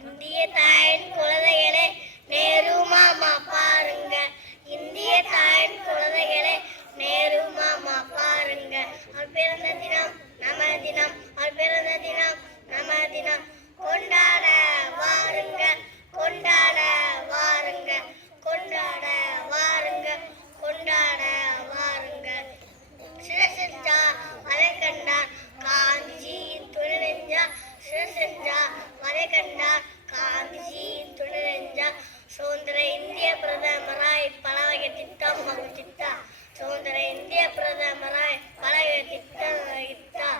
இந்திய தாயின் குழந்தைகளே நேரு மாமா பாருங்க. இந்திய தாயின் குழந்தைகளே நேரு மாமா பாருங்க. அவர் பிறந்த தினம் நம்ம தினம் அவர் பிறந்த தினம். சுதந்திர இந்திய பிரதமராய் பல வகை திட்டம் வகுத்திட்டா. சுதந்திர இந்திய பிரதமராய் பல வகை திட்டம் வகித்தா.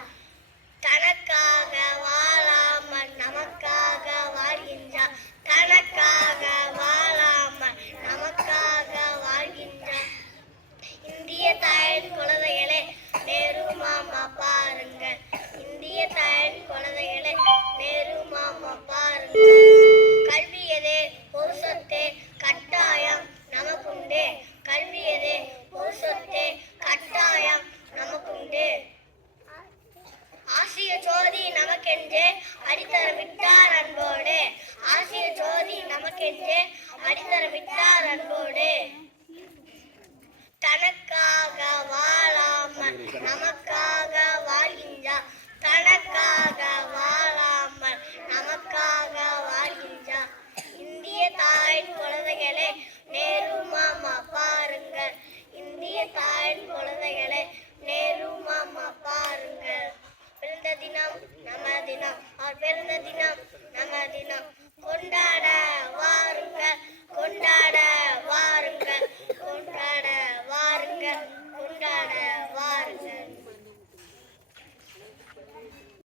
தனக்காக வாழாமல் நமக்காக வாழ்கின்றார் தனக்காக வாழாமல் நமக்காக வாழ்கின்றார் இந்திய தாயின் குழந்தைகளே நேரு மாமா பாருங்கள் இந்திய தாயின் குழந்தைகளே நேரு மாமா நமக்கென்றே அடித்தர விட்டார் அன்போடு. ஆசிய ஜோதி நமக்கென்றே அடித்தர விட்டார் அன்போடு. தினம் நம்ம தினம். அவர் பிறந்த தினம் நம்ம தினம்.